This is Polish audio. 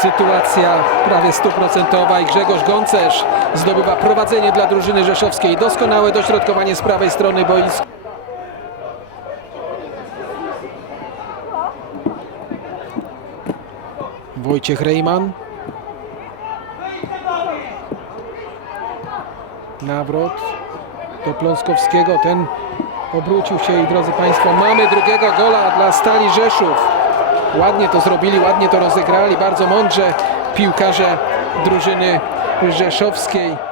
Sytuacja prawie stuprocentowa i Grzegorz Gącerz zdobywa prowadzenie dla drużyny rzeszowskiej. Doskonałe dośrodkowanie z prawej strony boiska. Wojciech Rejman. Nawrot do Pląskowskiego. Ten obrócił się i drodzy Państwo, mamy drugiego gola dla Stali Rzeszów. Ładnie to zrobili, ładnie to rozegrali, bardzo mądrze piłkarze drużyny rzeszowskiej.